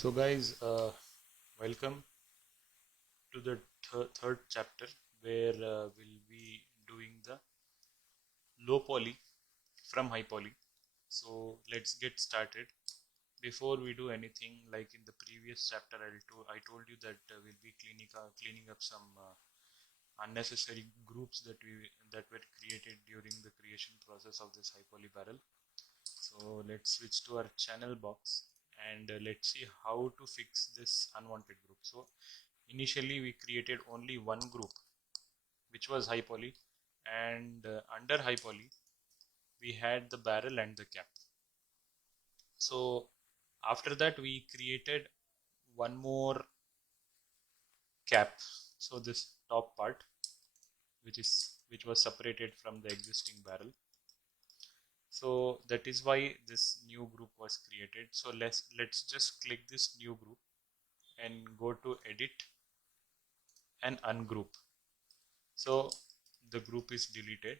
So guys, welcome to the third chapter where we'll be doing the low poly from high poly. So let's get started. Before we do anything, like in the previous chapter, I told you that we'll be cleaning up some unnecessary groups that were created during the creation process of this high poly barrel. So let's switch to our channel box and let's see how to fix this unwanted group. So initially we created only one group which was high poly, and under high poly we had the barrel and the cap. So after that we created one more cap, so this top part which was separated from the existing barrel. So that is why this new group was created. So let's just click this new group and go to edit and ungroup. So the group is deleted.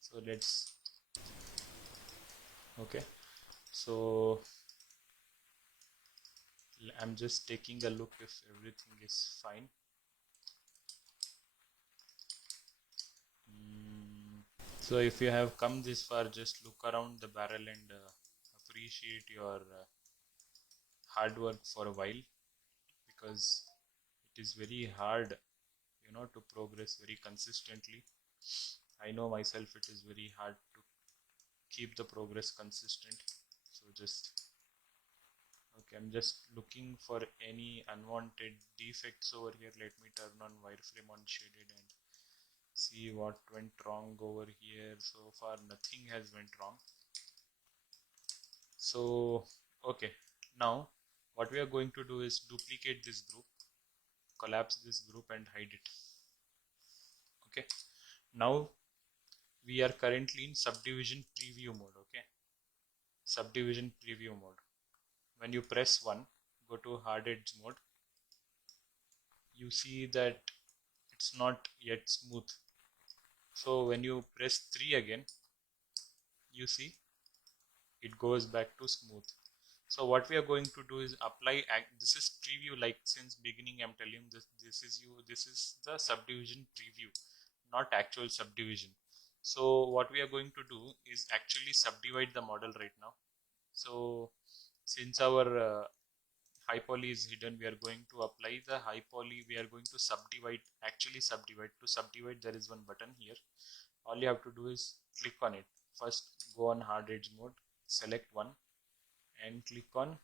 So let's okay. So I'm just taking a look if everything is fine. So if you have come this far, just look around the barrel and appreciate your hard work for a while, because it is very hard, to progress very consistently. I know myself, it is very hard to keep the progress consistent. So okay, I'm just looking for any unwanted defects over here. Let me turn on wireframe on shaded and see what went wrong over here. So far nothing has went wrong. So okay, now what we are going to do is duplicate this group, collapse this group and hide it. Okay, now we are currently in subdivision preview mode. Okay, subdivision preview mode. When you press 1, go to hard edge mode, you see that it's not yet smooth. So when you press 3 again, you see it goes back to smooth. So what we are going to do is apply, this is preview, like since beginning I'm telling this is the subdivision preview, not actual subdivision. So what we are going to do is actually subdivide the model right now. So since our high poly is hidden, we are going to apply the high poly. We are going to subdivide, actually subdivide. To subdivide, there is one button here. All you have to do is click on it. First go on hard edge mode, select one and click on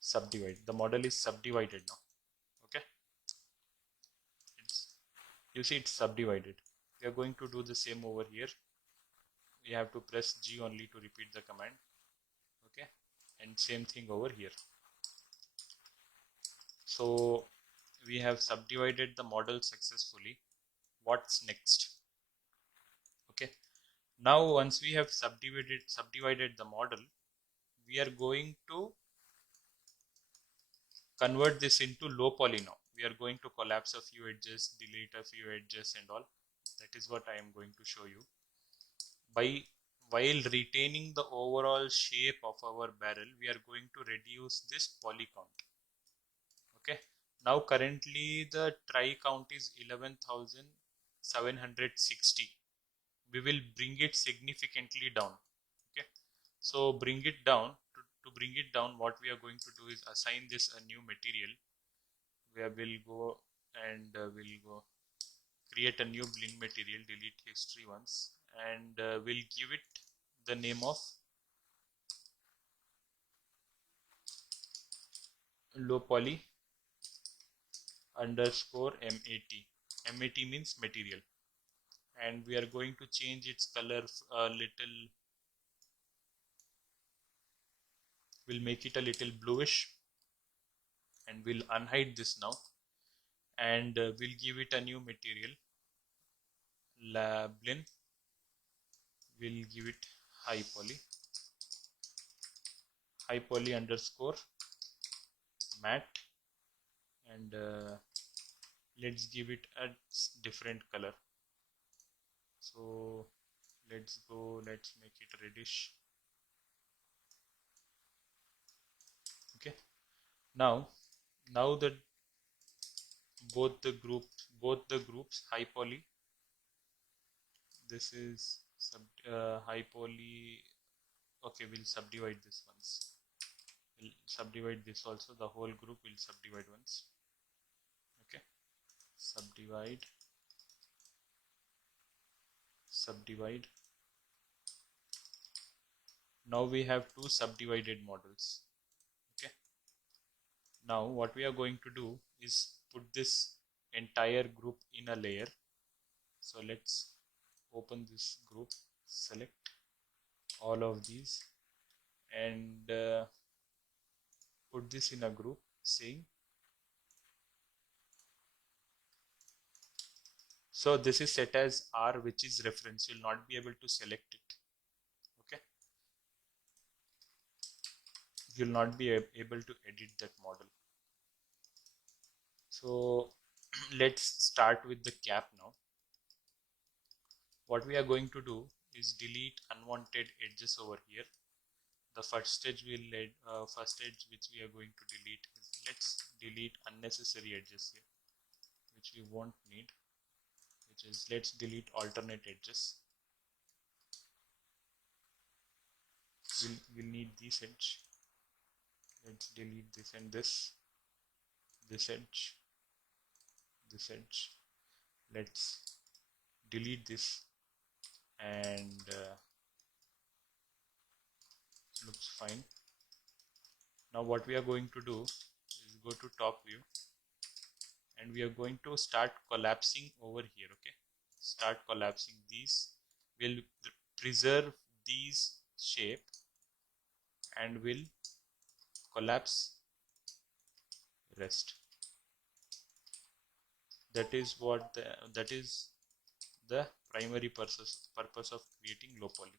subdivide. The model is subdivided now. Okay, you see it's subdivided. We are going to do the same over here. We have to press G only to repeat the command. Okay, and same thing over here. So we have subdivided the model successfully. What's next? Okay, now once we have subdivided the model, we are going to convert this into low poly. Now we are going to collapse a few edges, delete a few edges and all. That is what I am going to show you. While retaining the overall shape of our barrel, we are going to reduce this poly count. Okay, now currently the try count is 11,760. We will bring it significantly down. Okay, so bring it down. To bring it down, what we are going to do is assign this a new material, where we'll go and we'll go create a new blend material, delete history once, and we'll give it the name of low poly underscore MAT. MAT means material, and we are going to change its color a little. We'll make it a little bluish, and we'll unhide this now, and we'll give it a new material, blend. We'll give it high poly underscore matte, and let's give it a different color. So let's make it reddish. Now that both the groups high poly, this is high poly. Okay, we'll subdivide this once. We'll subdivide this also. The whole group will subdivide once. Okay, subdivide. Now we have two subdivided models. Okay. Now what we are going to do is put this entire group in a layer. So let's open this group, select all of these, and put this in a group saying, so this is set as R, which is reference. You'll not be able to select it. Okay, you'll not be able to edit that model. So let's start with the cap now. What we are going to do is delete unwanted edges over here. The first stage first stage which we are going to delete is, let's delete unnecessary edges here, which we won't need, which is, let's delete alternate edges. We'll need this edge. Let's delete this and this edge, this edge. Let's delete this, and looks fine. Now what we are going to do is go to top view, and we are going to start collapsing over here. Okay, start collapsing these. We'll preserve these shape and will collapse rest. That is the primary purpose of creating low poly.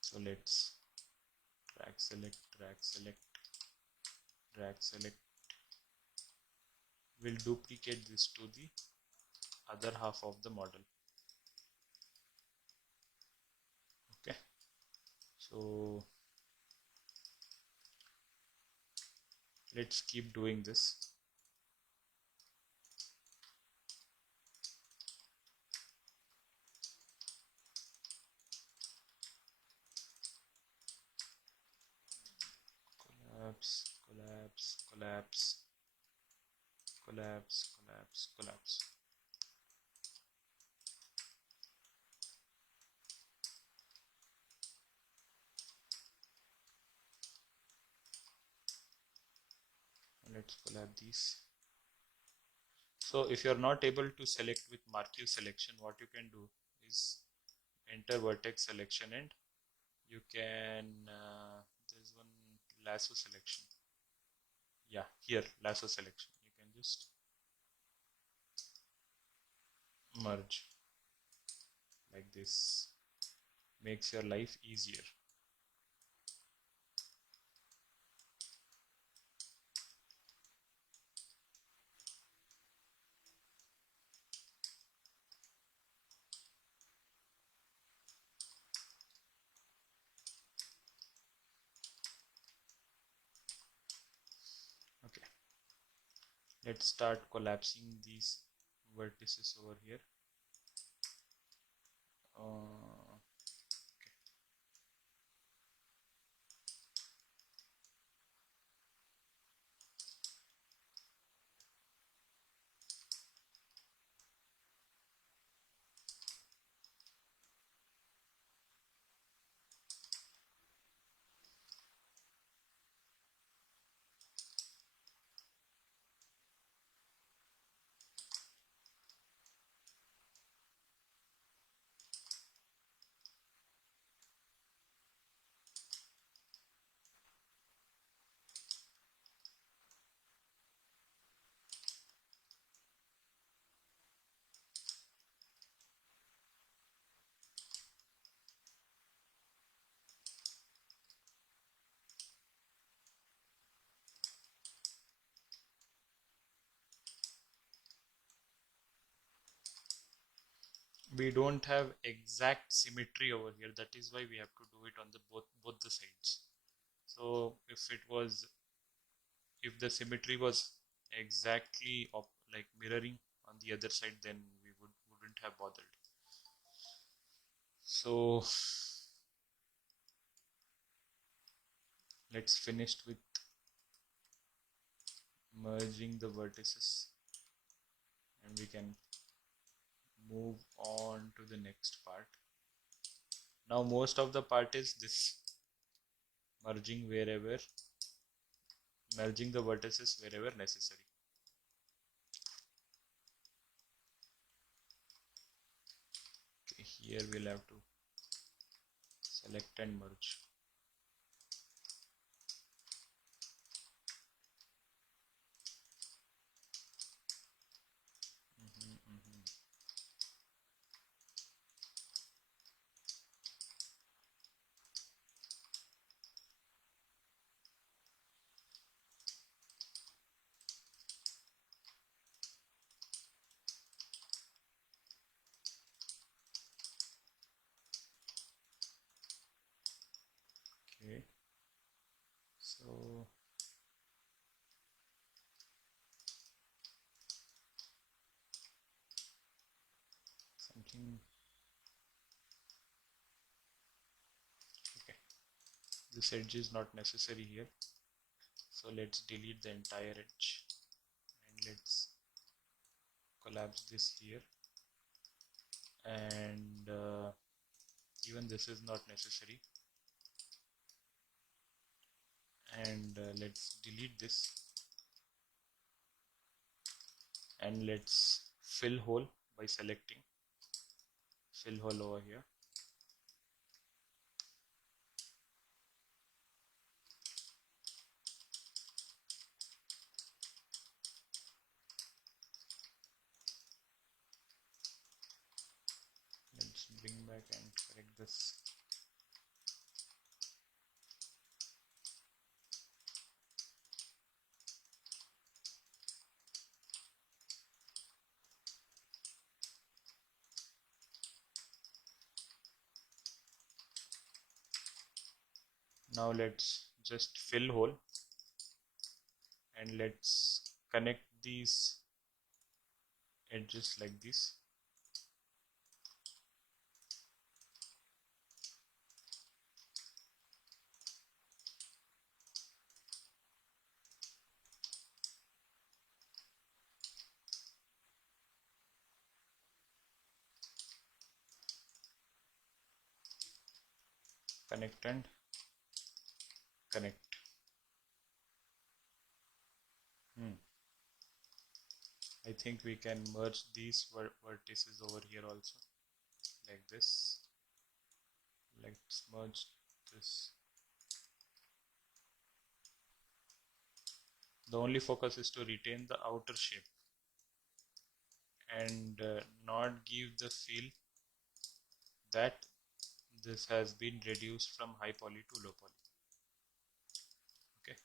So let's drag select, we'll duplicate this to the other half of the model. Okay, so let's keep doing this. Collapse. Let's collapse these. So if you are not able to select with marquee selection, what you can do is enter vertex selection, and you can there's one lasso selection. Yeah, here lasso selection. You can just merge like this. Makes your life easier. Okay, let's start collapsing these vertices over here. We don't have exact symmetry over here. That is why we have to do it on the both the sides. So if the symmetry was exactly like mirroring on the other side, then we wouldn't have bothered. So let's finish with merging the vertices, and we can move on to the next part. Now most of the part is this merging the vertices wherever necessary. Okay, here we'll have to select and merge. Okay, so something. Okay, this edge is not necessary here, so let's delete the entire edge and let's collapse this here, and even this is not necessary, and let's delete this, and let's fill hole by selecting fill hole over here. Let's bring back and correct this. Now let's just fill hole and let's connect these edges like this. Connect and connect. I think we can merge these vertices over here also, like this. Let's merge this. The only focus is to retain the outer shape and not give the feel that this has been reduced from high poly to low poly. Okay,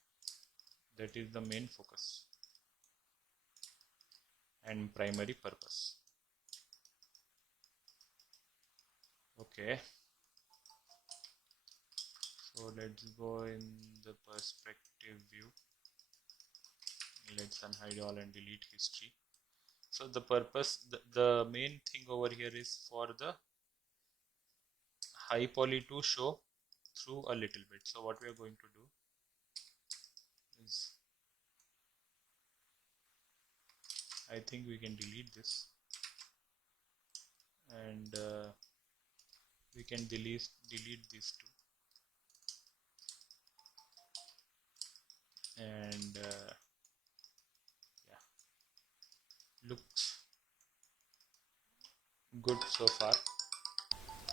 that is the main focus and primary purpose. Okay, so let's go in the perspective view. Let's unhide all and delete history. So the main thing over here is for the high poly to show through a little bit. So what we are going to do is, I think we can delete this, and we can delete these two, and yeah, looks good so far.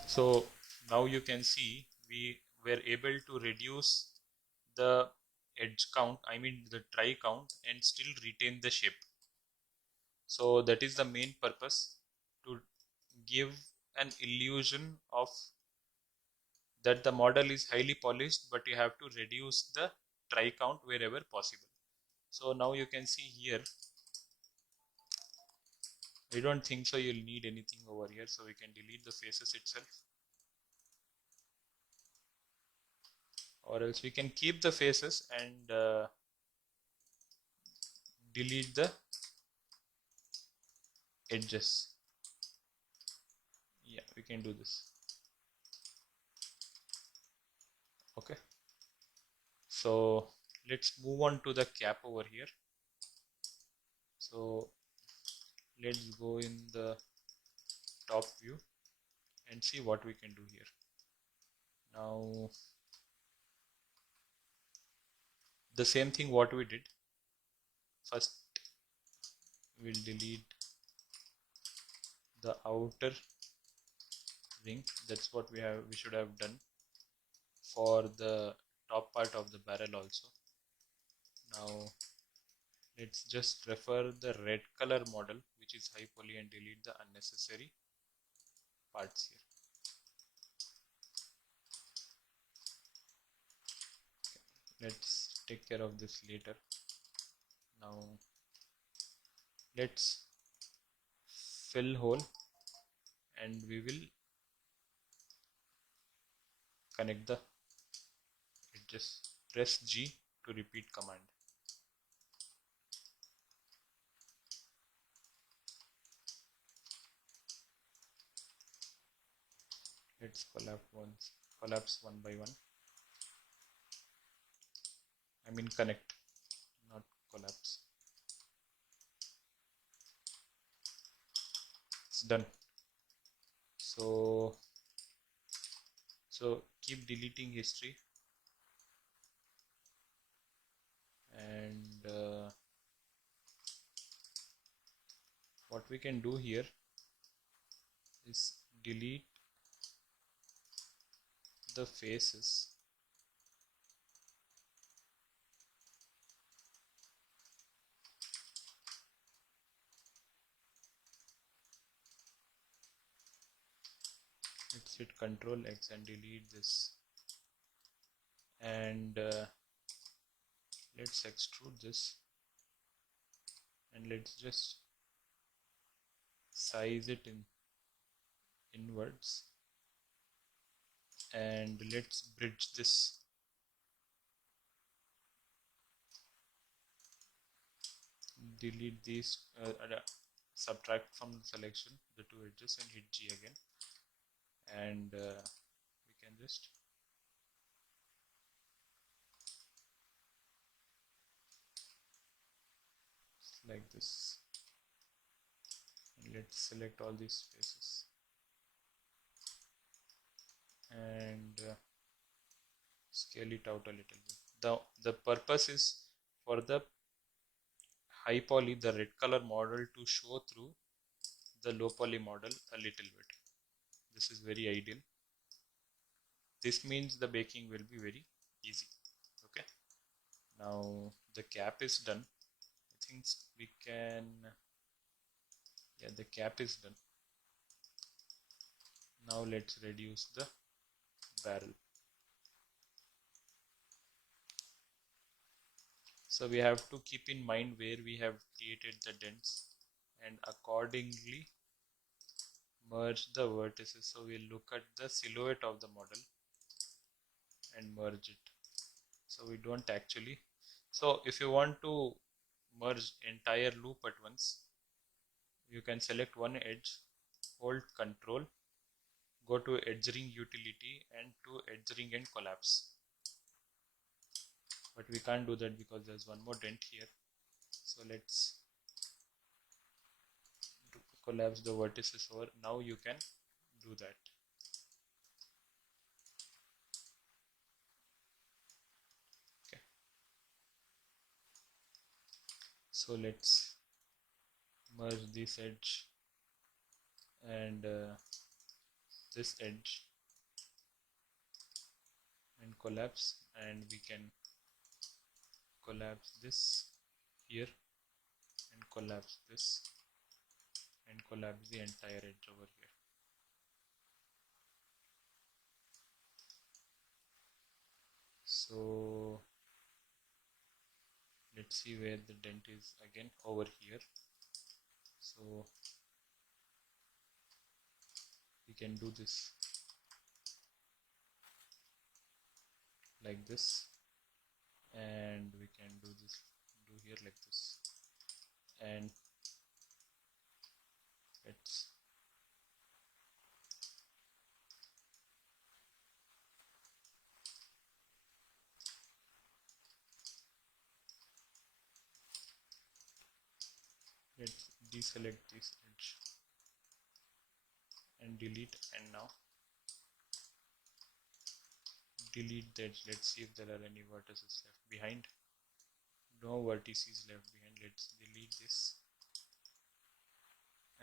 So now you can see we were able to reduce the edge count, I mean the try count, and still retain the shape. So that is the main purpose, to give an illusion of that the model is highly polished, but you have to reduce the try count wherever possible. So now you can see here, I don't think so you'll need anything over here, so we can delete the faces itself. or else we can keep the faces and delete the edges. Yeah, we can do this. Okay, so let's move on to the cap over here. So let's go in the top view and see what we can do here. Now the same thing what we did. First we'll delete the outer wing. That's what we should have done for the top part of the barrel also. Now let's just refer the red color model, which is high poly, and delete the unnecessary parts here. Let's take care of this later. Now let's fill hole and we will connect the edges. Press G to repeat command. Let's collapse one by one. I mean connect, not collapse. It's done. So keep deleting history, and what we can do here is delete the faces. Let's hit Control X and delete this, and let's extrude this, and let's just size it inwards, and let's bridge this. Delete these, subtract from selection the two edges and hit G again, and we can just like this. Let's select all these faces and scale it out a little bit. The purpose is for the high poly, the red color model, to show through the low poly model a little bit. This is very ideal. This means the baking will be very easy. Okay, now the cap is done. I think we can, yeah, the cap is done. Now let's reduce the barrel. So we have to keep in mind where we have created the dents and accordingly merge the vertices. So we'll look at the silhouette of the model and merge it. So we don't actually, so if you want to merge entire loop at once, you can select one edge, hold Control, go to edge ring utility and to edge ring and collapse. But we can't do that because there's one more dent here. So let's collapse the vertices over. Now you can do that. Okay. So let's merge this edge and this edge and collapse, and we can collapse this here and collapse this and collapse the entire edge over here. So let's see where the dent is again, over here. So we can do this like this, and we can do this, do here like this, and let's deselect this edge and delete, and now delete the edge. Let's see if there are any vertices left behind. No vertices left behind. Let's delete this,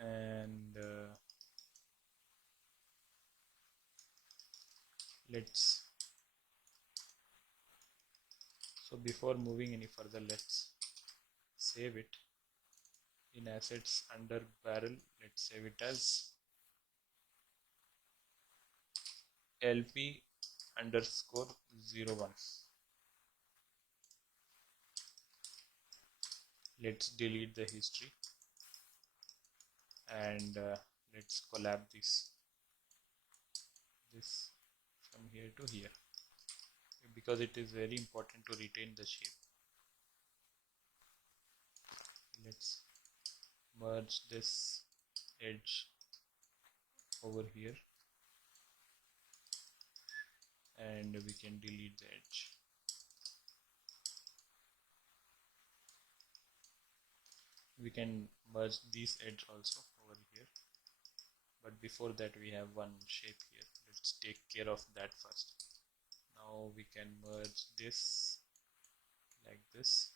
and let's so before moving any further, let's save it in assets under barrel. Let's save it as LP_01. Let's delete the history, and let's collab this from here to here, because it is very important to retain the shape. Let's merge this edge over here, and we can delete the edge. We can merge this edge also over here, but before that we have one shape here. Let's take care of that first. Now we can merge this like this,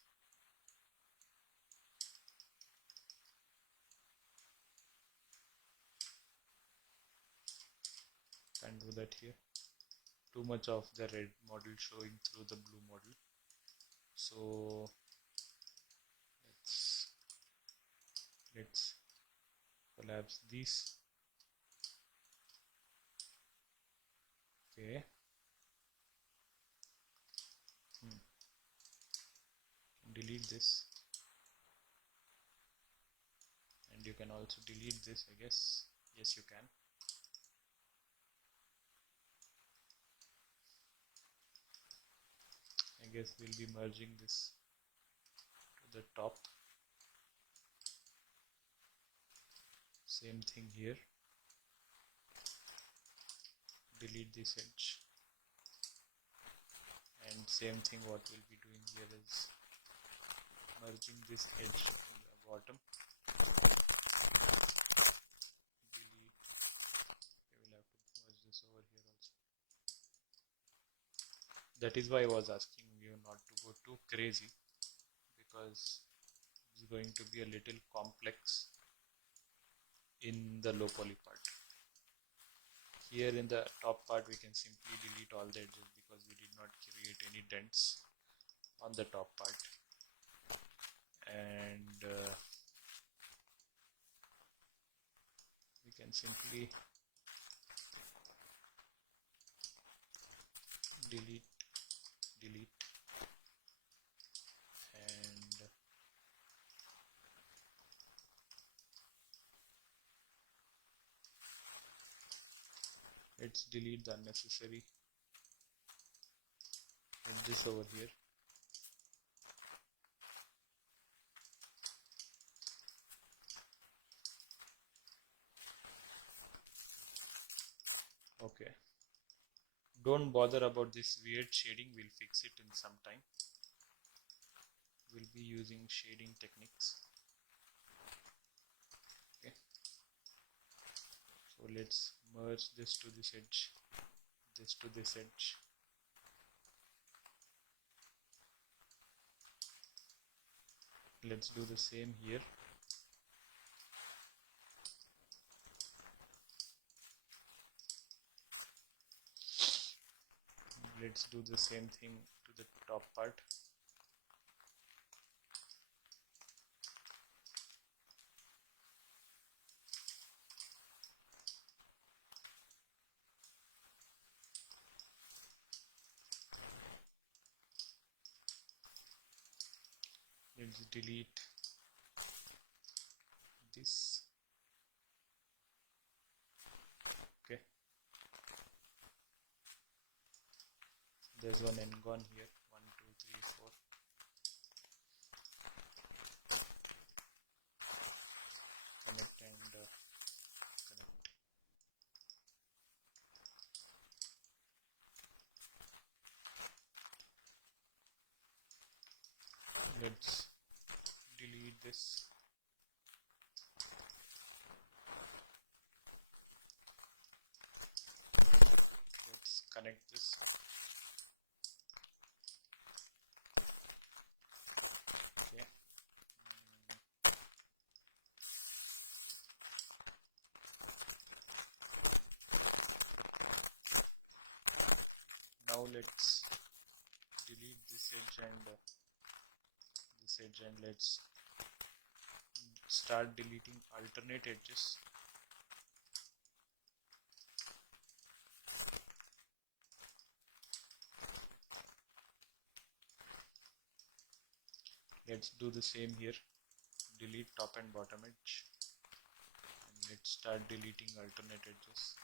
and do that here. Too much of the red module showing through the blue module, so let's collapse these. Okay, delete this, and you can also delete this, I guess. Yes, you can. I guess we'll be merging this to the top. Same thing here. Delete this edge, and same thing what we'll be doing here is merging this edge to the bottom. That is why I was asking you not to go too crazy, because it's going to be a little complex in the LowPoly part. Here in the top part we can simply delete all the edges, because we did not create any dents on the top part. And let's delete the unnecessary edges over here. Don't bother about this weird shading, we'll fix it in some time. We'll be using shading techniques. So let's merge this to this edge, this to this edge. Let's do the same here. Let's do the same thing to the top part. Let's delete going here, delete top and bottom edge. Let's start deleting alternate edges.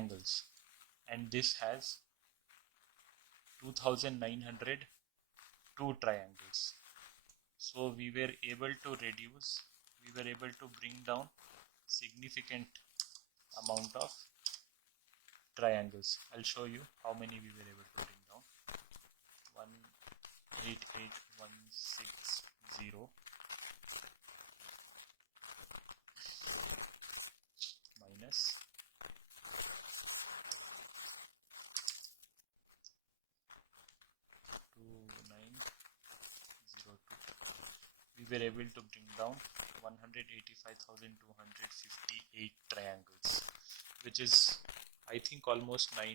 triangles, and this has 2900 two triangles. So we were able to bring down significant amount of triangles. I'll show you how many we were able to bring down 185,258 triangles, which is, I think, almost 99%.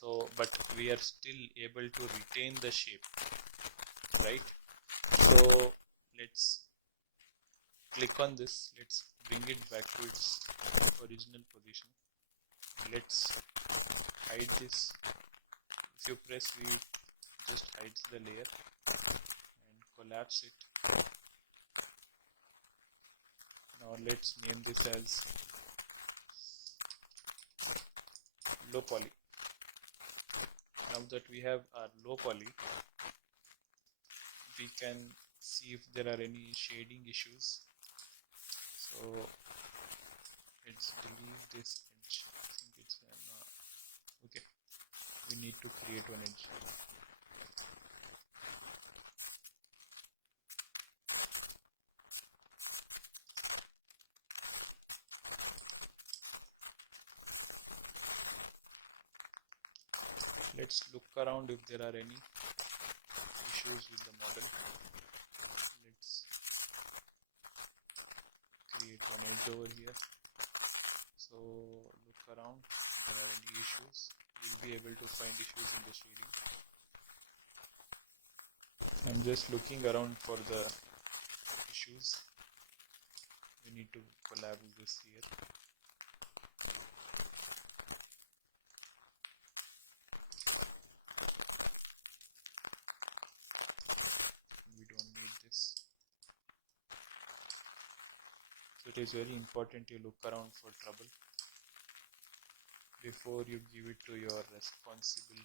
So, but we are still able to retain the shape. So, let's click on this. Let's bring it back to its original position. Let's take this, put the shape once we are there, collapse it. Let's bring this as low poly. Now that we have our low poly, we can see if there are any shading issues. So let's look around if there are any. I'm just looking around for the issues. It is very important to look around for trouble before you give it to your responsible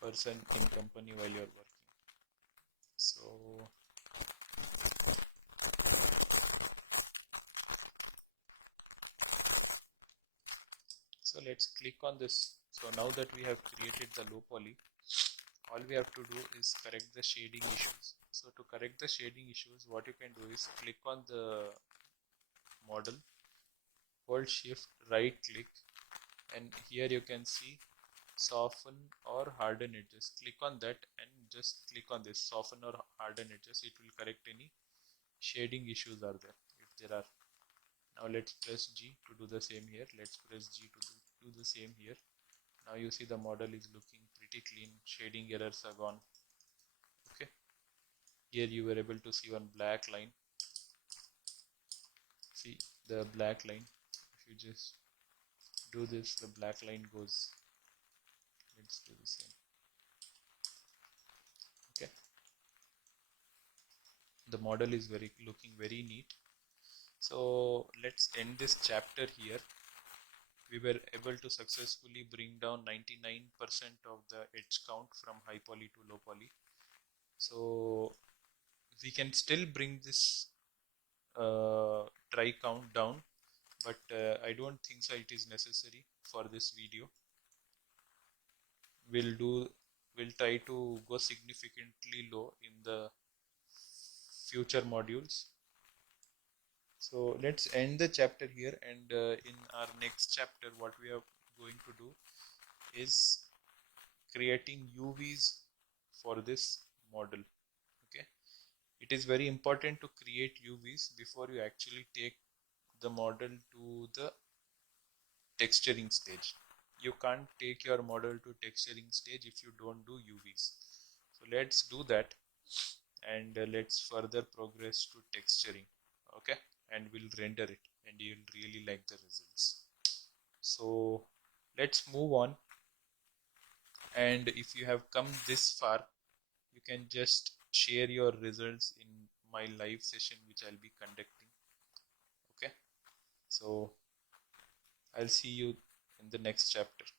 person or company or whatever. So, let's click on this. So now that we have created the low poly, all we have to do is correct the shading issues. So to correct the shading issues, what you can do is click on the model, hold shift, right click, and here you can see soften or harden edges. Click on that and just click on this, soften or harden edges. It will correct any shading issues are there, if there are. Now let's press G to do the same here. Let's press G to do the same here. Now you see the model is looking pretty clean. Shading errors are gone. Okay. Here you were able to see one black line. See the black line. If you just do this, the black line goes. Okay. The model is looking very neat. So let's end this chapter here. We were able to successfully bring down 99% of the edge count from high poly to low poly. So we can still bring this try count down, but I don't think so it is necessary for this video. We'll try to go significantly low in the future modules. So let's end the chapter here, and in our next chapter what we are going to do is creating UVs for this model. Okay, it is very important to create UVs before you actually take the model to the texturing stage. You can't take your model to texturing stage if you don't do UVs. So let's do that, and let's further progress to texturing. Okay, and we'll render it, and you'll really like the results. So let's move on, and if you have come this far, you can just share your results in my live session which I'll be conducting. Okay, so I'll see you in the next chapter.